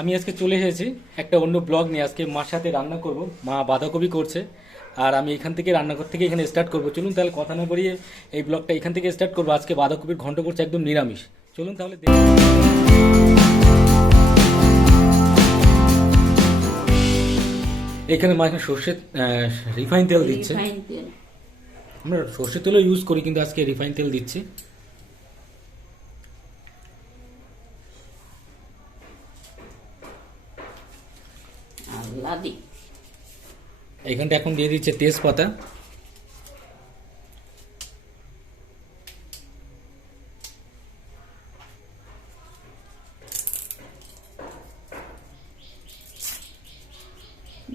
আমি আজকে চলে এসেছি একটা অন্য ব্লগ নিয়ে। আজকে মার সাথে রান্না করব। মা বাঁধাকপি করছে আর আমি এখান থেকে রান্নাঘর থেকে এখানে স্টার্ট করব। চলুন তাহলে কথা না বাড়িয়ে এই ব্লগটা এখান থেকে স্টার্ট করবো। আজকে বাঁধাকপির ঘন্ট করছে একদম নিরামিষ। চলুন তাহলে এখানে মা এখানে সর্ষে রিফাইন তেল দিচ্ছে। রিফাইন তেল। আমরা সর্ষের তেলও ইউজ করি কিন্তু আজকে রিফাইন তেল দিচ্ছি। আল্লাদি এখানটা এখন দিয়ে দিচ্ছে তেজপাতা।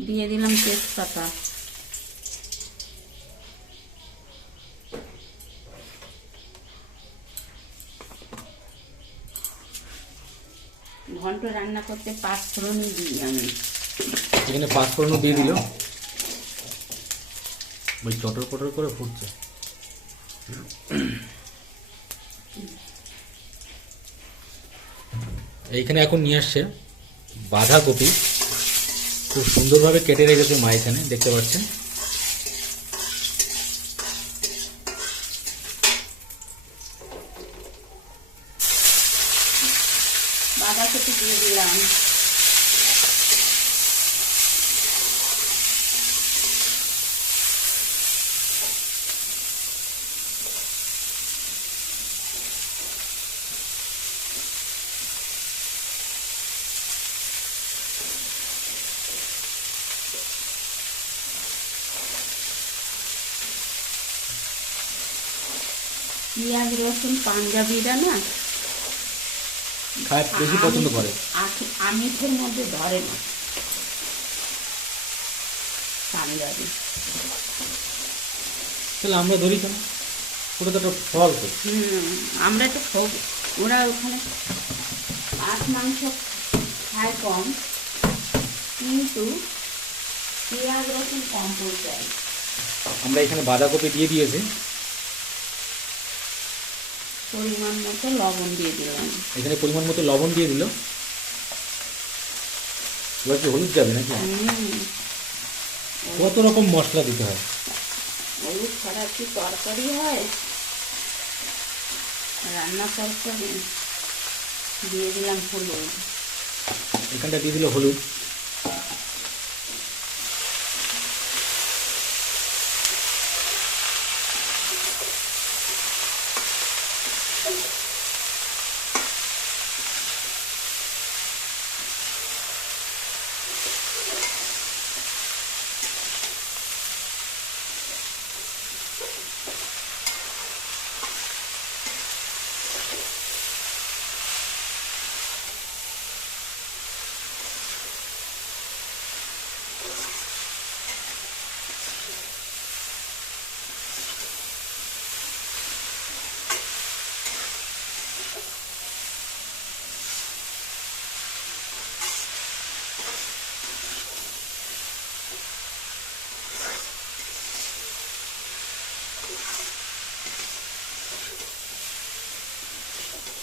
দিয়ে দিলাম তেজপাতা। ঘন্ট রান্না করতে পাঁচফোড়নই দিই আমি। এখানে পাঁচফোড়নও দিয়ে দিল। ওই চটর পটর করে ফুটছে। এইখানে এখন নিয়ে আসছে বাঁধাকপি, খুব সুন্দরভাবে কেটে রেখেছে মা, এখানে দেখতে পাচ্ছেন। বাঁধাকপি দিয়ে দিলাম। পেঁয়াজ রসুন পাঞ্জাবিরা না খায়, বেশি পছন্দ করে। আমিষের মধ্যে ধরে না পাঞ্জাবি। তাহলে আমরা ধরি কেন? ওটা তো একটা ফল তো। আমরা তো সব, ওরা ওখানে মাছ মাংস খায় কম, কিন্তু পেঁয়াজ রসুন কম পড়ে যায়। আমরা এখানে বাঁধাকপি দিয়ে দিয়েছি। পরিমাণ মতো লবণ দিয়ে দিলাম। এখানে পরিমাণ মতো লবণ দিয়ে দিল। এবার কি হলুদ যাবে নাকি? কত রকম মশলা দিতে হয়? হলুদ ছাড়া কি তরকারি হয়? রান্না তরকারি। দিয়ে দিলাম হলুদ। এখানটা দিয়ে দিল হলুদ।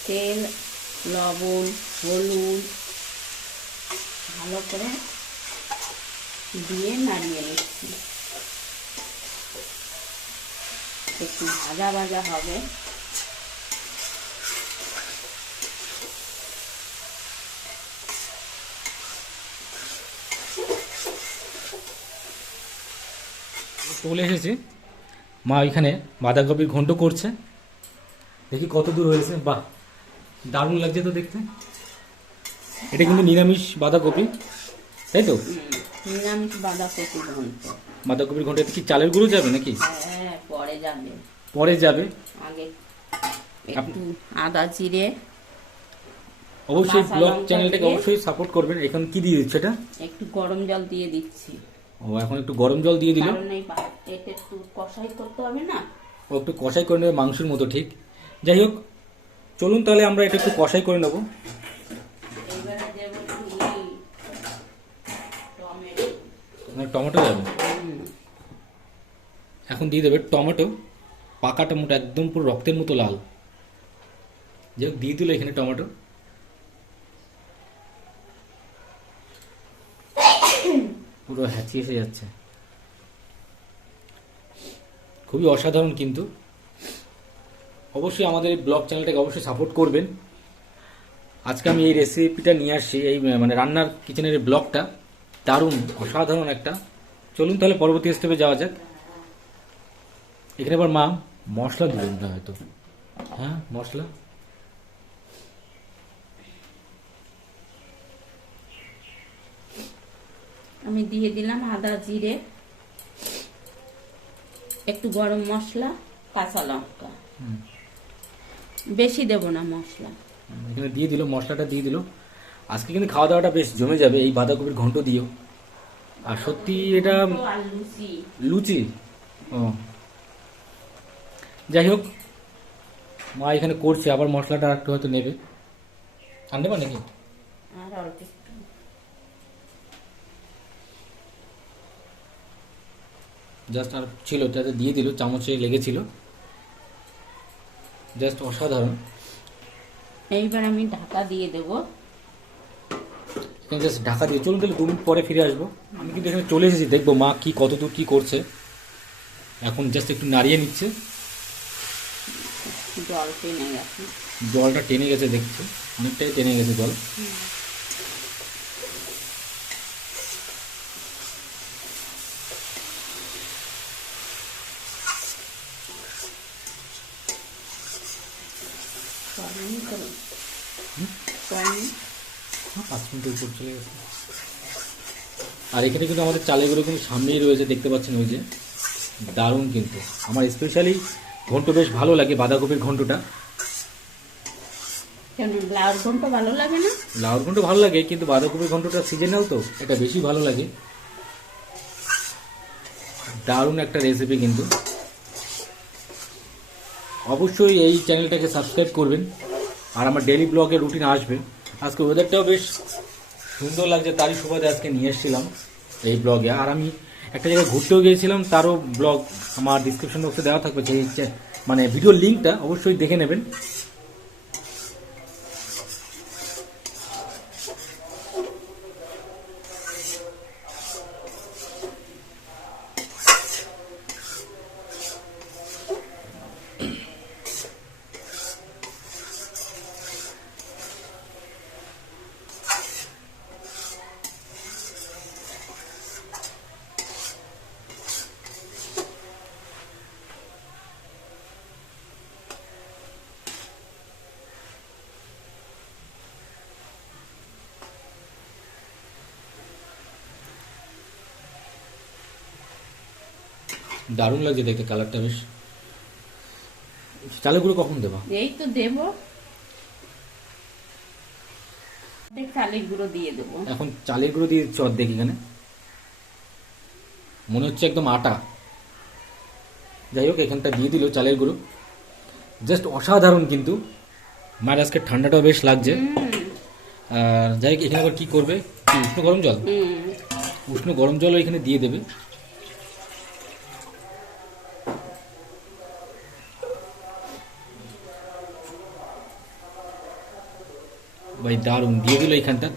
তেল, লবণ, হলুদ ভালো করে দিয়ে নাড়িয়ে নিচ্ছি। একটু ভাজা ভাজা হবে। চলে এসেছি। মা এখানে বাঁধাকপির ঘন্ট করছে। দেখি কত দূর হয়েছে। বাহ, দারুণ লাগছে তো দেখতে। এটা কিন্তু নিরামিষ বাঁধাকপি, তাই তো? নিরামিষ বাঁধাকপি ঘন্ট। বাঁধাকপির ঘন্টাতে কি চালের গুঁড়ো যাবে নাকি? হ্যাঁ, পরে যাবে। পরে যাবে। আগে একটু আদা জিরে। অবশ্যই কাঁচা ব্লগ লঙ্কা চ্যানেলটাকে দিয়ে অবশ্যই সাপোর্ট করবেন। এখন কি দিয়ে দিচ্ছে এটা? একটু গরম জল দিয়ে দিচ্ছি। ও, এখন একটু গরম জল দিয়ে দিল। কারণ এই এটা একটু কষাই করতে হবে না। ও একটু কষাই করে নেবে মাংসের মতো, ঠিক। যাই হোক, চলুন তাহলে আমরা এটা একটু কষাই করে নেব। এবারে দেব টমেটো। টমেটো যাবে। এখন দিয়ে দেবে টমেটো, পাকা টমেটো, একদম পুরো রক্তের মতো লাল। যাই হোক, দিয়ে দিল এখানে টমেটো। পুরো হ্যাচি এসে যাচ্ছে। খুবই অসাধারণ কিন্তু। অবশ্যই আমাদের এই ব্লগ চ্যানেলটাকে অবশ্যই সাপোর্ট করবেন। আজকে আমি এই রেসিপিটা নিয়ে আসছি, এই মানে রান্নার কিচেনের এই ব্লগটা দারুণ অসাধারণ একটা। চলুন তাহলে পরবর্তী স্টেপে যাওয়া যাক। এখানে আবার মা মশলা দিলেন না হয়তো। হ্যাঁ, মশলা আমি দিয়ে দিলাম আদা জিরে, একটু গরম মশলা, কাঁচা লঙ্কা। বেশি দেব না মশলা। এখানে দিয়ে দিল, মশলাটা দিয়ে দিল। আজকে কিন্তু খাওয়া দাওয়াটা বেশ জমে যাবে এই বাঁধাকপির ঘন্ট দিও। আর সত্যি এটা আর লুচি। লুচি। ও যাই হোক, মা এখানে করছে, আবার মশলাটা একটু হয়তো নেবে। আর নেবা নাকি? আর অল্প একটু। জাস্ট আর ছিল, তাতে দিয়ে দিল, চামচে লেগেছিল। জাস্ট অসাধারণ। এইবার আমি ঢাকা দিয়ে দেব। এখানে জাস্ট ঢাকা দিয়ে চলুন তাহলে 2 মিনিট পরে ফিরে আসবো। আমি কিন্তু এখানে চলে এসেছি, দেখবো মা কি কত দূর কি করছে। এখন জাস্ট একটু নাড়িয়ে নিচ্ছে। জল টেনে গেছে। জলটা টেনে গেছে, দেখছে অনেকটাই টেনে গেছে জল। কম। 5 মিনিটের উপর চলে গেছে। আর এখানে কিন্তু আমাদের চালেগুলো কিন্তু সামনেই রয়েছে, দেখতে পাচ্ছেন ওই যে। দারুণ কিন্তু। আমার স্পেশালি ঘন্ট বেশ ভালো লাগে, বাঁধাকপির ঘন্টটা। কেন লাউর ঘন্ট ভালো লাগে না? লাউর ঘন্ট ভালো লাগে, কিন্তু বাঁধাকপির ঘন্টটা সিজনাল তো, এটা বেশি ভালো লাগে। দারুণ একটা রেসিপি কিন্তু। অবশ্যই এই চ্যানেলটাকে সাবস্ক্রাইব করবেন। আর আমার ডেইলি ব্লগের রুটিন আসবে। আজকে ওয়েদারটাও বেশ সুন্দর লাগছে, তারই সুবাদে আজকে নিয়ে এসেছিলাম এই ব্লগে। আর আমি একটা জায়গায় ঘুরতেও গিয়েছিলাম, তারও ব্লগ আমার ডিসক্রিপশন বক্সে দেওয়া থাকবে, যে মানে ভিডিওর লিঙ্কটা অবশ্যই দেখে নেবেন। দারুণ লাগছে দেখতে, কালারটা বেশ। চালের গুঁড়ো কখন দেবা? এই তো দেব। চালের গুঁড়ো দিয়ে দেবো। এখন চালের গুঁড়ো দিয়ে দিচ্ছি অর্ধেক। এখানে মনে হচ্ছে একদম আটা। যাই হোক, এখানটা দিয়ে দিল চালের গুঁড়ো। জাস্ট অসাধারণ কিন্তু। মায়ের আজকে ঠান্ডাটাও বেশ লাগছে। আর যাই হোক, এখানে আবার কি করবে, কি উষ্ণ গরম জল? উষ্ণ গরম জলও এখানে দিয়ে দেবে। ভাই দারুণ দিয়ে দিল এখানটা।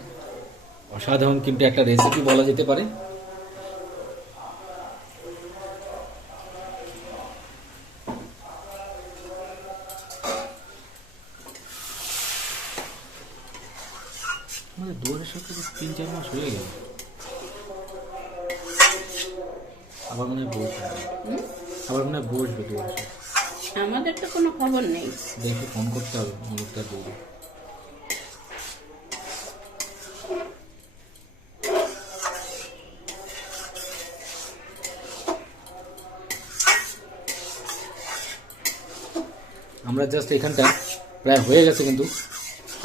অসাধারণ কিন্তু একটা রেসিপি বলা যেতে পারে। আমাদের দুয়ারের সাথে 3-4 মাস হয়ে গেল। আবার মনে হয় বসবে, আবার মনে হয় বসবে দুয়ারের সাথে। আমাদের তো কোনো খবর নেই। দেখে ফোন করতে হবে অনুপটার বউকে। আমরা জাস্ট এখানটা প্রায় হয়ে গেছে কিন্তু,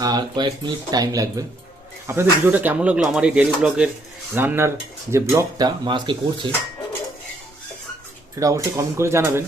আর কয়েক মিনিট টাইম লাগবে। আপনাদের ভিডিওটা কেমন লাগলো, আমার এই ডেইলি ব্লগের রান্নার যে ব্লগটা মা আজকে করছে, সেটা অবশ্যই কমেন্ট করে জানাবেন।